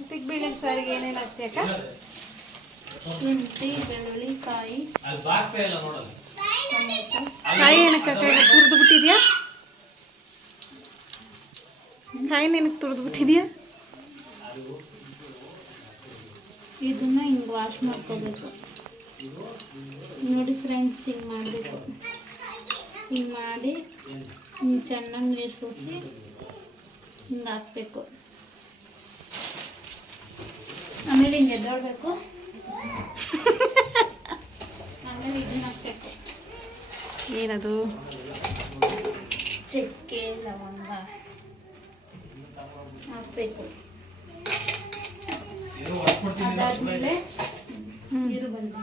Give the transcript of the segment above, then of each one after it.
ಇದಕ್ಕೆ ಬೇಳೆಗೆ ಸಾರಿಗೆ ಏನೇನು ಹಾಕ್ತೀಯಕ್ಕ? ಶುಂಠಿ, ಬೆಳ್ಳುಳ್ಳಿ, ಕಾಯಿ, ಕಾಯಿ ಏನಕ್ಕ ತುರಿದು ಬಿಟ್ಟಿದ್ಯಾ? ಕಾಯಿ ನೆನಕ್ಕೆ ತುರಿದು ಬಿಟ್ಟಿದ್ಯಾ? ಇದನ್ನ ಹಿಂಗೆ ವಾಶ್ ಮಾಡ್ಕೋಬೇಕು ನೋಡಿ ಫ್ರೆಂಡ್ಸ್. ಹಿಂಗೆ ಮಾಡಬೇಕು, ಹಿಂಗೆ ಮಾಡಿ ಹಿಂಗೆ ಚೆನ್ನಾಗಿ ನೀರು ಸೋಸಿ ಹಿಂಗೆ ಹಾಕ್ಬೇಕು. ಆಮೇಲೆ ಹಿಂಗೆ ಎದ್ದೋಳ್ಬೇಕು. ಆಮೇಲೆ ಇದನ್ನ ಹಾಕ್ಬೇಕು. ಏನದು? ಚಕ್ಕೆ, ಲವಂಗ ಹಾಕ್ಬೇಕು. ಅದಾದ್ಮೇಲೆ ನೀರು ಬಂದು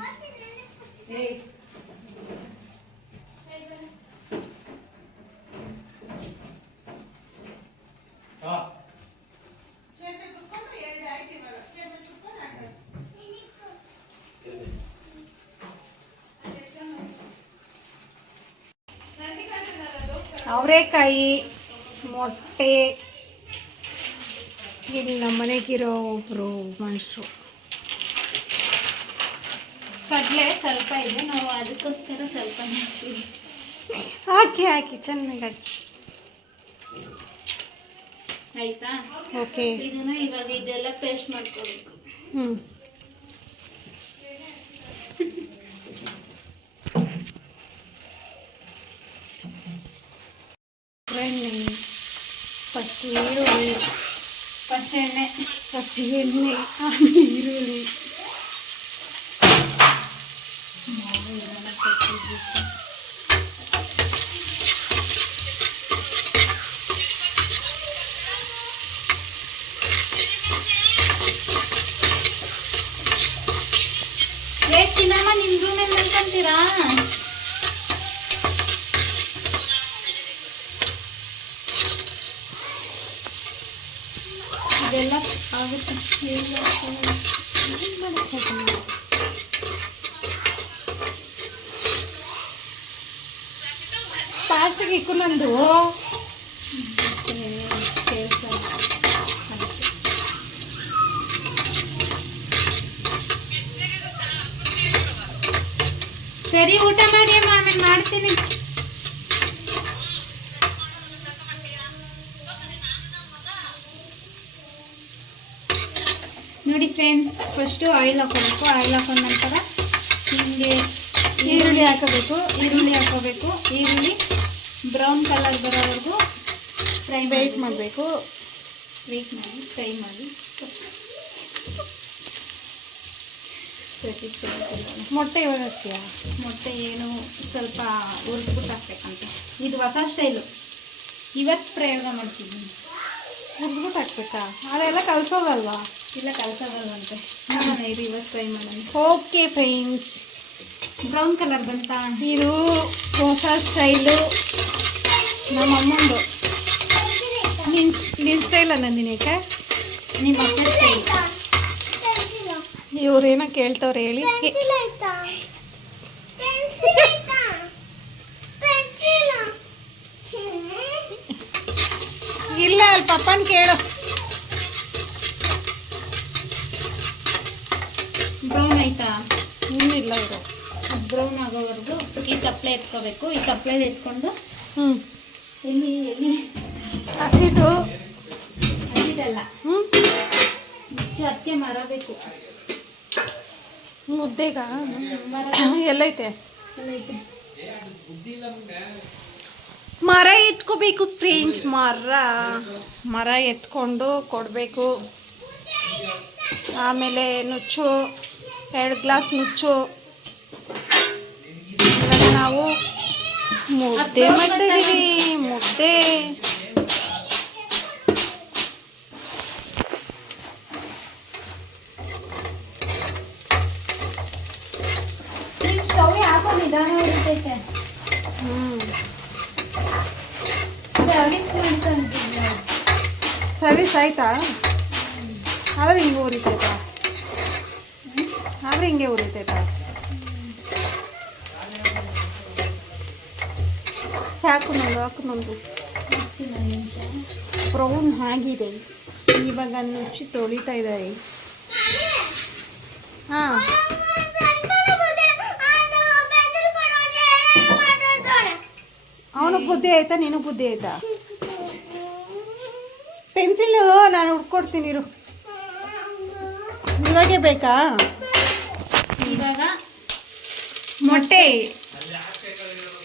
ಅವರೆಕಾಯಿ, ಮೊಟ್ಟೆ. ಇಲ್ಲಿ ನಮ್ಮ ಮನೆಗಿರೋ ಒಬ್ಬರು ಮನುಷ್ಯರು. ಕಡಲೆ ಸ್ವಲ್ಪ ಇದೆ, ನಾವು ಅದಕ್ಕೋಸ್ಕರ ಸ್ವಲ್ಪ ಹಾಕ್ತೀವಿ. ಹಾಕಿ ಹಾಕಿ ಚೆನ್ನಾಗಿ ಹಾಕಿ. ಆಯ್ತಾ? ಓಕೆ. ಇದನ್ನ ಇವಾಗ ಇದೆಲ್ಲ ಪೇಸ್ಟ್ ಮಾಡ್ಕೋಬೇಕು. ಫಸ್ಟ್ ಈರುಳ್ಳಿ, ಫಸ್ಟ್ ಎಣ್ಣೆ, ಆಮೇಲೆ ಈರುಳ್ಳಿ. ಚಿನ್ನಮ್ಮ ನಿಮ್ ರೂಮ್ ಮೇಲೆ ನಿಂತ್ಕೊಂತೀರಾ? ಇದೆಲ್ಲ ಆಗುತ್ತೆ. ಫಾಸ್ಟಿಗೆ ಇಕ್ಕು ನಂದು. ಸರಿ, ಊಟ ಮಾಡಿ ಅಮ್ಮ, ಆಮೇಲೆ ಮಾಡ್ತೀನಿ. ನೋಡಿ ಫ್ರೆಂಡ್ಸ್, ಫಸ್ಟು ಆಯಿಲ್ ಹಾಕೋಬೇಕು. ಆಯಿಲ್ ಹಾಕೊಂಡ ನಂತರ ಹಿಂಗೆ ಈರುಳ್ಳಿ ಹಾಕೋಬೇಕು. ಈರುಳ್ಳಿ ಬ್ರೌನ್ ಕಲರ್ ಬರೋವರೆಗೂ ವೇಟ್ ಮಾಡಬೇಕು. ಫ್ರೈ ಮಾಡಿ ಮೊಟ್ಟೆ ಇವಾಗ ಹಾಕ್ತೀಯಾ? ಮೊಟ್ಟೆ ಏನು ಸ್ವಲ್ಪ ಹುರಿದ್ಬಿಟ್ಟು ಹಾಕ್ಬೇಕಂತೆ. ಇದು ಹೊಸ ಸ್ಟೈಲು, ಇವತ್ತು ಪ್ರಯೋಗ ಮಾಡ್ತಿದ್ದೀನಿ. ಹುರಿದ್ಬಿಟ್ಟು ಹಾಕ್ಬೇಕಾ? ಅದೆಲ್ಲ ಕಲ್ಸೋದಲ್ವಾ? ಇಲ್ಲ, ಕಲ್ಸೋದಲ್ವಂತೆ. ನೋಡೋಣ ಇದು ಇವತ್ತು ಟ್ರೈ ಮಾಡೋಣ. ಓಕೆ ಫ್ರೆಂಡ್ಸ್, ಬ್ರೌನ್ ಕಲರ್ ಬಂತ. ಇದು ಹೊಸ ಸ್ಟೈಲು ನಮ್ಮ ಅಮ್ಮಂದು. ನಿನ್ನ ಸ್ಟೈಲ ನಂದಿನಿಕ? ನಿಮ್ಮ ಅಕ್ಕ ಸ್ಟೈಲ್. ಇವ್ರೇನೋ ಕೇಳ್ತವ್ರೆ, ಹೇಳಿ. ಇಲ್ಲ, ಅಲ್ಲಿ ಪಪ್ಪನ್ ಕೇಳು. ಬ್ರೌನ್ ಆಯ್ತಾ? ಇನ್ನಿಲ್ಲ ಇವರು. ಬ್ರೌನ್ ಆಗೋವರೆಗೂ ಈ ತಪ್ಪಲೆ ಎತ್ಕೋಬೇಕು. ಈ ತಪ್ಪಲೆ ಎತ್ಕೊಂಡು ಎಲ್ಲಿ ಹಸಿಟ್ಟು ಹಸಿದಲ್ಲ, ಮುಚ್ಚು ಅದಕ್ಕೆ ಮರಬೇಕು. ಮುದ್ದೆಗ ಎಲ್ಲೈತೆ? ಮರ ಎತ್ಕೋಬೇಕು ಫ್ರೆಂಡ್ಸ್. ಮರ ಎತ್ಕೊಂಡು ಕೊಡಬೇಕು. ಆಮೇಲೆ ನುಚ್ಚು, 2 ಗ್ಲಾಸ್ ನುಚ್ಚು. ಇವಾಗ ನಾವು ಮುದ್ದೆ ಮಾಡ್ತಿದ್ದೀವಿ. ಮುದ್ದೆ ಸ್ಟವ್ ಹಾಕೋ, ನಿಧಾನ ಹೊಡಿತೈತೆ. ಸರ್ವಿಸ್ ಆಯ್ತಾ? ಆದ್ರೆ ಹಿಂಗೆ ಉರಿತೈತಾ? ಸಾಕು, ನಂದು ಹಾಕು. ನಂದು ಬ್ರೌನ್ ಆಗಿದೆ. ಇವಾಗ ನುಚ್ಚಿ ತೊಳಿತಾ ಇದ್ದಾರೆ. ಹಾಂ, ಅವನಿಗೆ ಬುದ್ಧಿ ಆಯ್ತಾ? ನಿನಗೆ ಬುದ್ಧಿ ಆಯ್ತಾ? ಪೆನ್ಸಿಲು ನಾನು ಹುಡ್ಕೊಡ್ತೀನಿ ಇರು. ಇವಾಗೇ ಬೇಕಾ? ಇವಾಗ ಮೊಟ್ಟೆ,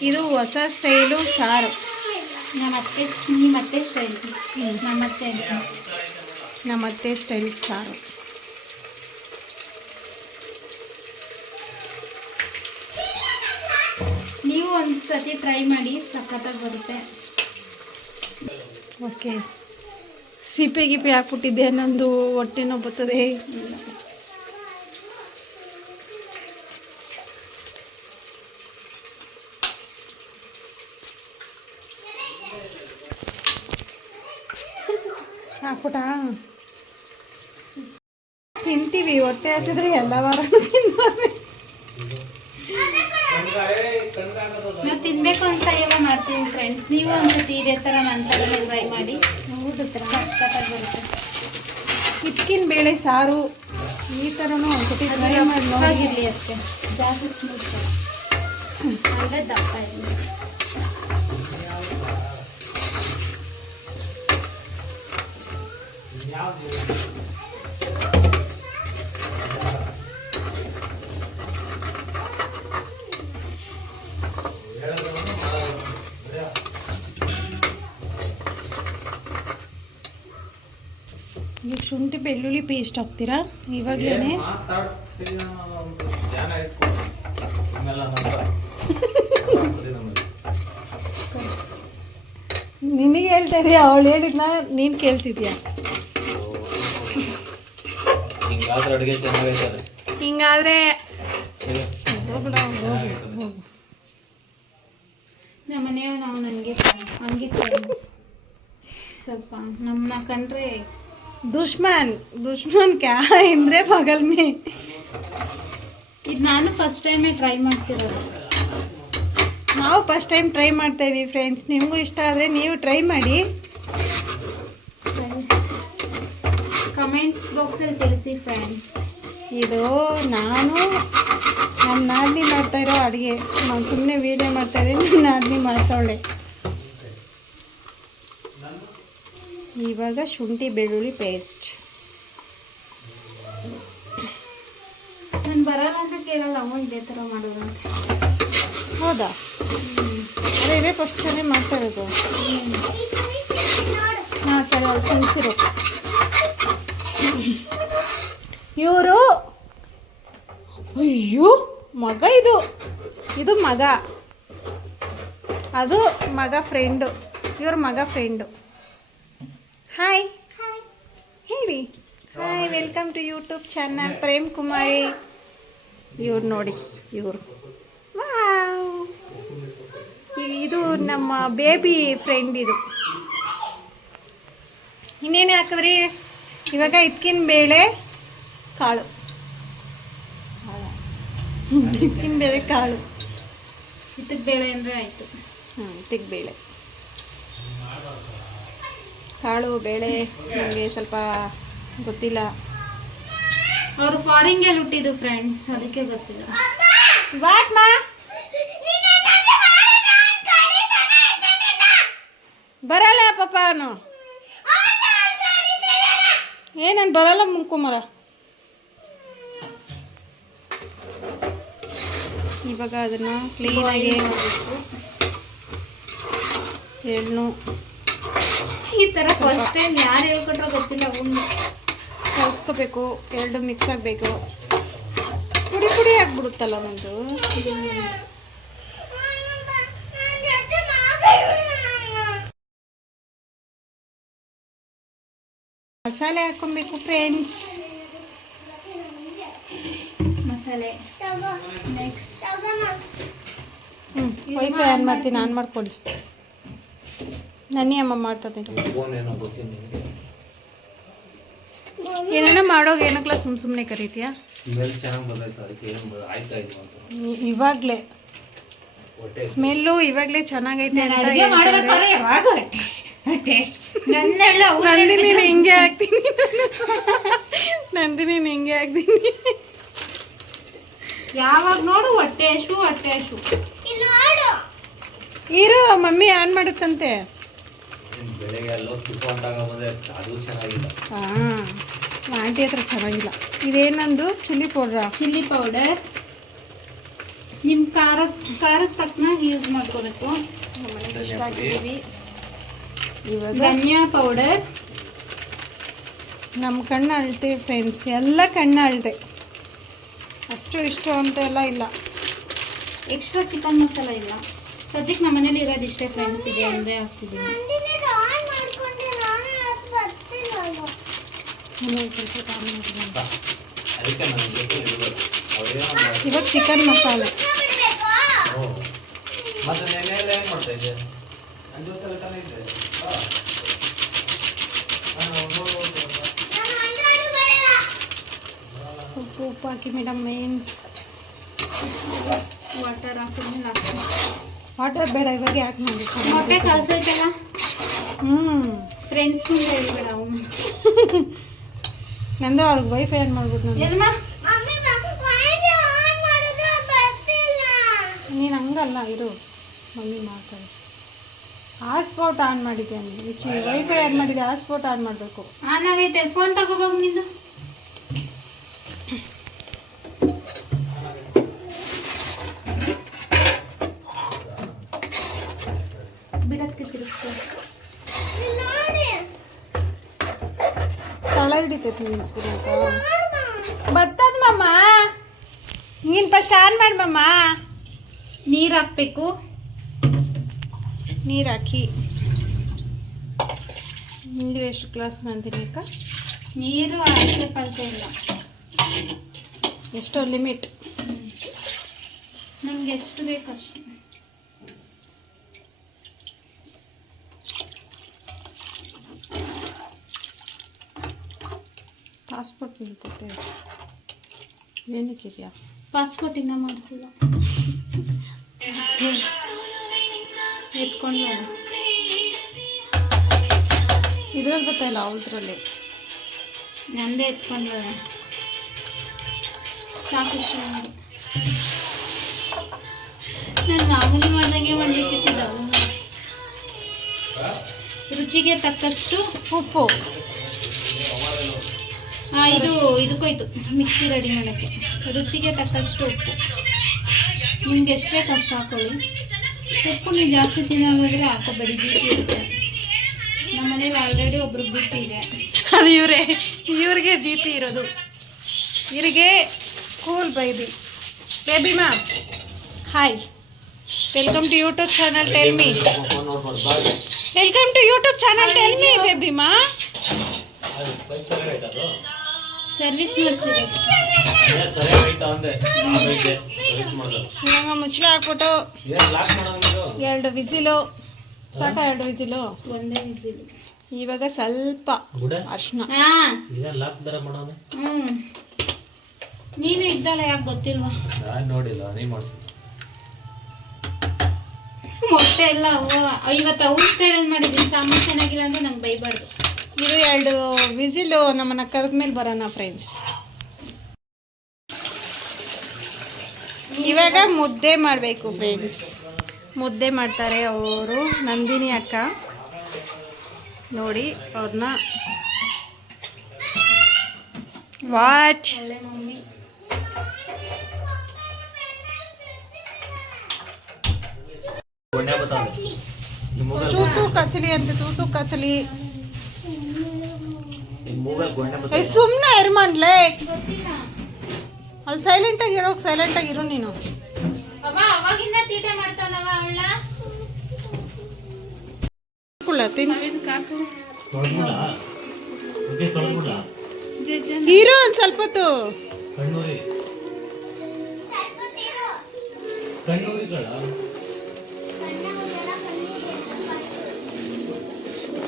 ಇದು ಹೊಸ ಸ್ಟೈಲು ಸಾರು. ನಮ್ಮತ್ತೆ ಸ್ಟೈಲ್, ನಮ್ಮತ್ತೆ ಸ್ಟೈಲ್ ಸಾರು. ನೀವು ಒಂದು ಸತಿ ಟ್ರೈ ಮಾಡಿ, ಸಖತ್ತಾಗಿ ಬರುತ್ತೆ. ಓಕೆ, ಸಿಪೆ ಗಿಪೆ ಹಾಕ್ಬಿಟ್ಟಿದ್ದೆ, ನಂದು ಹೊಟ್ಟೆ ನೋವು ಬರ್ತದೆ. ಹಾಕ್ಬಿಟ್ಟ ತಿಂತೀವಿ, ಹೊಟ್ಟೆ ಹಸಿದ್ರೆ ಎಲ್ಲ ವಾರ ತಿನ್ನೋದು. ನಾವು ತಿನ್ಬೇಕು ಅಂತ ಎಲ್ಲ ಮಾಡ್ತೀವಿ ಫ್ರೆಂಡ್ಸ್. ನೀವು ಒಂದ್ಸತಿ ಇದೇ ಥರ ನನ್ನ ಥರ ಟ್ರೈ ಮಾಡಿ, ಸಖತ್ತಾಗಿ ಬರುತ್ತೆ. ಹಿಚ್ಕಿನ ಬೇಳೆ ಸಾರು ಈ ಥರನೂ ಒಂದ್ಸತಿ ಟ್ರೈ ಮಾಡಿ ನೋಡಿ. ಆಗಿರಲಿ ಅಷ್ಟೇ, ಜಾಸ್ತಿ ಸ್ಮೂತ್ ಅಂದರೆ ದಪ್ಪ ಇರಲಿ. ಈಗ ಶುಂಠಿ ಬೆಳ್ಳುಳ್ಳಿ ಪೇಸ್ಟ್ ಹಾಕ್ತೀರಾ ಇವಾಗಲೇ? ನಿನಗೆ ಹೇಳ್ತಾ ಇದೀಯ, ಅವಳು ಹೇಳಿದ್ನ ನೀನು ಕೇಳ್ತಿದ್ಯಾ? ಹಿಂಗಾದ್ರೆ ನಮ್ಮ ಮನೆಯವ್ರು ನಾವು ನನಗೆ ಹಂಗೆ ಸ್ವಲ್ಪ ನಮ್ಮನ್ನ ಕಂಡ್ರೆ दुश्मन क्या इंद्रे बगल में. ಇದು ನಾನು ಫಸ್ಟ್ ಟೈಮೇ ಟ್ರೈ ಮಾಡ್ತಿರೋದು. ನಾವು ಫಸ್ಟ್ ಟೈಮ್ ಟ್ರೈ ಮಾಡ್ತಾ ಇದೀವಿ ಫ್ರೆಂಡ್ಸ್. ನಿಮಗೂ ಇಷ್ಟ ಆದರೆ ನೀವು ಟ್ರೈ ಮಾಡಿ, ಕಮೆಂಟ್ ಬಾಕ್ಸಲ್ಲಿ ತಿಳಿಸಿ ಫ್ರೆಂಡ್ಸ್. ಇದು ನಾನು ನಮ್ಮ ನಾದಿನಿ ಮಾಡ್ತಾ ಇರೋ ಅಡುಗೆ. ನಾನು ಸುಮ್ಮನೆ ವೀಡಿಯೋ ಮಾಡ್ತಾ ಇದ್ದೀನಿ, ನನ್ನ ನಾದಿನಿ ಮಾಡ್ತಾವಳೆ. ಇವಾಗ ಶುಂಠಿ ಬೆಳ್ಳುಳ್ಳಿ ಪೇಸ್ಟ್. ನಾನು ಬರಲ್ಲ ಅಂತ ಕೇಳಲ್ಲ, ಅಮ್ಮ ಇದೇ ಥರ ಮಾಡೋದು ಅಂತ. ಹೌದಾ? ಅದೇ ಇದೇ ಫಸ್ಟ್ ಟೈಮೇ ಮಾಡ್ತಾ ಇರೋದು. ಹಾಂ ಸರಿ, ಅವ್ರು ತಿನ್ಸಿರು. ಇವರು ಅಯ್ಯೋ ಮಗ, ಇದು ಮಗ, ಅದು ಮಗ ಫ್ರೆಂಡು, ಇವ್ರ ಮಗ ಫ್ರೆಂಡು. ಹಾಯ್ ಹೇಳಿ. Hi, welcome to YouTube channel Prem Kumari. ಇವ್ರು ನೋಡಿ, ಇವರು ಇದು ನಮ್ಮ ಬೇಬಿ ಫ್ರೆಂಡ್. ಇದು ಇನ್ನೇನು ಹಾಕಿದ್ರಿ ಇವಾಗ? ಇದ್ಕಿನ ಬೇಳೆ ಕಾಳು, ಇದ್ಕಿನ ಬೇಳೆ ಕಾಳು, ಇದ್ದಕ್ಕೆ ಬೇಳೆ ಅಂದರೆ ಆಯಿತು. ಇದ್ದಕ್ಕೆ ಬೇಳೆ ಕಾಳು ಬೇಳೆ ನನಗೆ ಸ್ವಲ್ಪ ಗೊತ್ತಿಲ್ಲ. ಅವರು ಫಾರಿನ್ಗೆಲ್ಲಿ ಹುಟ್ಟಿದ್ದು ಫ್ರೆಂಡ್ಸ್, ಅದಕ್ಕೆ ಗೊತ್ತಿಲ್ಲ. ವಾಟ್ ಮಾ ಬರಲ್ಲ ಪಾಪ, ಅವನು ಏನನ್ ಬರಲ್ಲ ಮುಂಕುಮರ. ಇವಾಗ ಅದನ್ನು ಕ್ಲೀನಾಗಿ ಎಳ್ಳು ಈ ಥರ ಫಸ್ಟ್ ಟೈಮ್ ಯಾರು ಹೇಳ್ಕೊಟ್ರೋ ಗೊತ್ತಿಲ್ಲ. ಉಂಡು ಕಲಿಸ್ಕೋಬೇಕು, ಎರಡು ಮಿಕ್ಸ್ ಆಗಬೇಕು. ಪುಡಿ ಪುಡಿ ಆಗಿಬಿಡುತ್ತಲ್ಲ ನಮ್ಮದು. ಮಸಾಲೆ ಹಾಕ್ಕೊಬೇಕು ಫ್ರೆಂಡ್ಸ್. ಮಸಾಲೆ ನೆಕ್ಸ್ಟ್ ವೈಫೈ ಆನ್ ಮಾಡ್ತೀನಿ, ಆನ್ ಮಾಡ್ಕೊಡಿ. ನನ್ನಿ ಅಮ್ಮ ಮಾಡ್ತದೆ. ಏನೇನೋ ಮಾಡೋಗ ಏನಕ್ಲ ಸುಮ್ಮನೆ ಕರೀತೀಯಾ? ಇವಾಗಲೇ ಸ್ಮೆಲ್ಲು ಇವಾಗಲೇ ಚೆನ್ನಾಗೈತೆ ಅಂತ ಅಡುಗೆ ಮಾಡ್ಬೇಕಾದ್ರೆ ಯಾವಾಗ ಟೇಸ್ಟ್ ನನ್ನೆಲ್ಲ ನಂದಿನಿ ಹಿಂಗೆ ಹಾಕ್ತೀನಿ ನಂದಿನಿ ಹಿಂಗೆ ಹಾಕ್ತೀನಿ ಯಾವಾಗ ನೋಡು ಹೊಟ್ಟೆ ಹಸು ಇರು ಮಮ್ಮಿ ಆನ್ ಮಾಡುತ್ತಂತೆ ಬೆಳಗ್ಗೆ ಎಲ್ಲ ತುಪ್ಪ ಬಂದ್ರೆ ಅದು ಚೆನ್ನಾಗಿಲ್ಲ. ಹಾಂ ಆಂಟಿ ಹತ್ರ ಚೆನ್ನಾಗಿಲ್ಲ. ಇದೇನಂದು ಚಿಲ್ಲಿ ಪೌಡರ್ ನಿಮ್ಮ ಖಾರಕ್ಕೆ ತಕ್ಕನಾಗಿ ಯೂಸ್ ಮಾಡ್ಕೋಬೇಕು. ಇವಾಗ ಧನಿಯಾ ಪೌಡರ್ ನಮ್ಮ ಕಣ್ಣು ಅಳ್ತೆ ಫ್ರೆಂಡ್ಸ್, ಎಲ್ಲ ಕಣ್ಣು ಅಳ್ತೆ, ಅಷ್ಟು ಇಷ್ಟು ಅಂತ ಎಲ್ಲ ಇಲ್ಲ. ಎಕ್ಸ್ಟ್ರಾ ಚಿಕನ್ ಮಸಾಲ ಇಲ್ಲ ಸದ್ಯಕ್ಕೆ ನಮ್ಮ ಮನೇಲಿ ಇರೋದು ಇಷ್ಟೇ ಫ್ರೆಂಡ್ಸ್. ಇದೆ ಒಂದೇ ಹಾಕ್ತಿದ್ದೀನಿ. ಅದಕ್ಕೆ ನನಗೆ ಇವಾಗ ಚಿಕನ್ ಮಸಾಲೆ ಮತ್ತೆ ನೆನೆಯಲ್ಲ ಏನು ಮಾಡ್ತಾ ಇದ್ದೆ? ನನ್ನ ಜೊತೆ ತಾನೇ ಇದ್ದೆ. ಉಪ್ಪು ಹಾಕಿ ಮೇಡಮ್. ಏನು ವಾಟರ್ ಹಾಕಿದ್ಮೇಲೆ ಹಾಕ್ತೀನಿ. ವಾಟರ್ ಬೇಡ, ಇವಾಗ ಯಾಕೆ ಮಾಡಿ ಮೊಟ್ಟೆ ಕಲ್ಸೈತಲ್ಲ ಫ್ರೆಂಡ್ಸ್ ಮುಂದೆ ಹೇಳ್ಬೇಡ ಅವನು. ನಂದು ಅವಳಿಗೆ ವೈಫೈ ಆನ್ ಮಾಡ್ಬಿಟ್ಟು ನಾನು. ಎಲ್ಮ ನೀನು ಹಂಗಲ್ಲ, ಇರು ಮಮ್ಮಿ ಮಾಡ್ತಾರೆ. ಹಾಟ್ಸ್ಪಾಟ್ ಆನ್ ಮಾಡಿದ್ದೆ, ವೈಫೈ ಆನ್ ಮಾಡಿದ್ದೆ, ಹಾಟ್ಸ್ಪಾಟ್ ಆನ್ ಮಾಡಬೇಕು. ಆನ್ ಆಗೈತೆ, ಫೋನ್ ತಗೋಬೇಕು ನಿಂದು. ಬಿಡಕ್ಕೆ ತಿರುಗ್ತದೆ, ತಳ ಹಿಡಿತೈತಿ ನೀನು ಬರ್ತದ ಮಮ್ಮ. ನೀನು ಫಸ್ಟ್ ಆನ್ ಮಾಡಿ ಮಮ್ಮ. ನೀರು ಹಾಕ್ಬೇಕು. ನೀರು ಹಾಕಿ. ನೀರು ಎಷ್ಟು ಗ್ಲಾಸ್ ನಂತೀನಿ ಅಕ್ಕ? ನೀರು ಅಳತೆ ಪಳತೆ ಇಲ್ಲ, ಎಷ್ಟೋ ಲಿಮಿಟ್. ನಮ್ಗೆ ಎಷ್ಟು ಬೇಕು ಅಷ್ಟು. ಪಾಸ್ಪೋರ್ಟ್ ನಿಲ್ತೈತೆ, ಏನಕ್ಕಿದೆಯಾ? ಪಾಸ್ಪೋರ್ಟ್ ಇನ್ನೂ ಮಾಡಿಸಿಲ್ಲ, ಎತ್ಕೊಂಡು ಇದ್ರಲ್ಲಿ ಗೊತ್ತಾಯಿಲ್ಲ, ಅವಳದ್ರಲ್ಲಿ ನಂದೇ ಎತ್ಕೊಂಡು ಸಾಕಿಷ್ಟ. ನಾನು ಮಾಮೂಲಿ ಮಾಡ್ದಂಗೆ ಮಾಡ್ಬೇಕಿತ್ತಿಲ್ಲ. ರುಚಿಗೆ ತಕ್ಕಷ್ಟು ಉಪ್ಪು. ಇದು ಇದಕ್ಕೋಯ್ತು ಮಿಕ್ಸಿ ರೆಡಿ ಮಾಡೋಕ್ಕೆ. ರುಚಿಗೆ ತಕ್ಕಷ್ಟು ಉಪ್ಪು, ನಿಮ್ಗೆ ಎಷ್ಟು ಬೇಕು ಅಷ್ಟು ಹಾಕೊಳ್ಳಿ. ಉಪ್ಪು ನೀವು ಜಾಸ್ತಿ ತಿನ್ನೋದಾದರೆ ಹಾಕೋಬೇಡಿ, ಬಿ ಪಿ ಇರುತ್ತೆ. ನಮ್ಮ ಮನೇಲಿ ಆಲ್ರೆಡಿ ಒಬ್ರಿಗೆ ಬಿ ಪಿ ಇದೆ. ಅದು ಇವ್ರಿಗೆ ಬಿ ಪಿ ಇರೋದು. ಇವರಿಗೆ ಕೂಲ್ ಬೇಬಿ ಮಾ. Hi, welcome to YouTube channel. Tell me, welcome to YouTube channel. Tell me baby ಮಾ. ಸರ್ವಿಸ್ ಮಾಡ್ತಿರೋದು ಇವಾಗ ಮುಚ್ಚಳ ಹಾಕ್ಬಿಟ್ಟು 2 ವಿಸಿಲು ಸಾಕ. 2 ವಿಸಿಲು, ಒಂದೇ ವಿಸಿಲ್. ಇವಾಗ ಸ್ವಲ್ಪ ಅರ್ಶಿನ. ನೀನು ಇದ್ದಲ್ಲ, ಯಾಕೆ ಗೊತ್ತಿಲ್ವಾ? ನೋಡಿಲ್ಲ, ನೀ ಮಾಡ್ಸಿ. ಮೊಟ್ಟೆ ಎಲ್ಲ ಇವತ್ತು ಅವ್ರ ಸ್ಟೈಲ್ ಮಾಡಿದ್ದೀನಿ. ಸಾಂಬಾರು ಚೆನ್ನಾಗಿಲ್ಲ ಅಂದ್ರೆ ನಂಗೆ ಬೈಬಾರ್ದು. ಇದು 2 ವಿಸಿಲು ನಮ್ಮನ್ನ ಕರೆದ್ಮೇಲೆ ಬರೋಣ ಫ್ರೆಂಡ್ಸ್. ಇವಾಗ ಮುದ್ದೆ ಮಾಡಬೇಕು ಫ್ರೆಂಡ್ಸ್. ಮುದ್ದೆ ಮಾಡ್ತಾರೆ ಅವರು, ನಂದಿನಿ ಅಕ್ಕ. ನೋಡಿ ಅವ್ರನ್ನ. ವಾಟ್ ಒಳ್ಳೆ ಮಮ್ಮಿ. ತೂತು ಕತ್ಲಿ ಅಂತ, ತೂತು ಕತ್ಲಿ. ಮೊಬೈಲ್ ಸುಮ್ಮನೆ ಇರ್ಮನ್ಲೇ, ಗೊತ್ತಿಲ್ಲ. ಅಲ್ಲಿ ಸೈಲೆಂಟಾಗಿರೋ ನೀನು. ಅವಾಗಿಂದ ತೀಟೆ ಮಾಡ್ತಾನವ ಅವಳ. ತಿನ್ಸು. ಕಾಕು ಇರು ಒಂದು ಸ್ವಲ್ಪ ಹೊತ್ತು.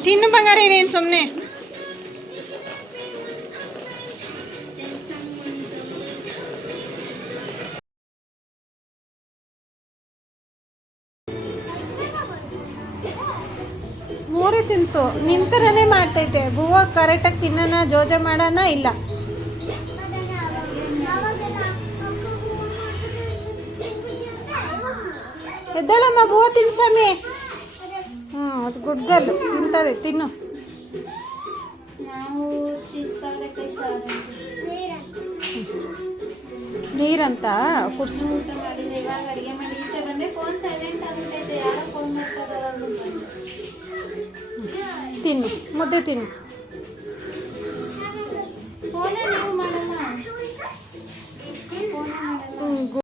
ತಿನ್ನು ಬಂಗಾರ, ಏನೇನು ಸುಮ್ಮನೆ. ಕರೆಕ್ಟಾಗೇ ತಿಂತು ನಿಂತರನೇ ಮಾಡ್ತೈತೆ ಭೂವ ಕರೆಕ್ಟಾಗಿ ತಿನ್ನೋಣ ಜೋಜ ಮಾಡೋಣ ಇಲ್ಲ ಎದ್ದಾಳಮ್ಮ ಭೂವ ತಿನ್ನು ಸ್ವಾಮಿ ಅದು ಗುಡ್ಗಲ್ಲು ತಿಂತದೆ ತಿನ್ನು ನಾವು ಚಿಕ್ಕವರೆಕಾಯಿ ಸಾರು ನೀರಂತ ಕುಡ್ಸು ಊಟ ಮಾಡಿದ್ರೆ ಇವಾಗ ಅಡುಗೆ ಮಾಡಿ ಈಚೆ ಬಂದೆ ಫೋನ್ ಸೈಲೆಂಟ್ ಆಗ್ಬಿಟ್ಟೈತೆ ಯಾರೋ ಫೋನ್ ಮಾಡ್ತಾ ಇದಾರೆ ತಿನ್ನು ಮುದ್ದೆ ತಿನ್ನು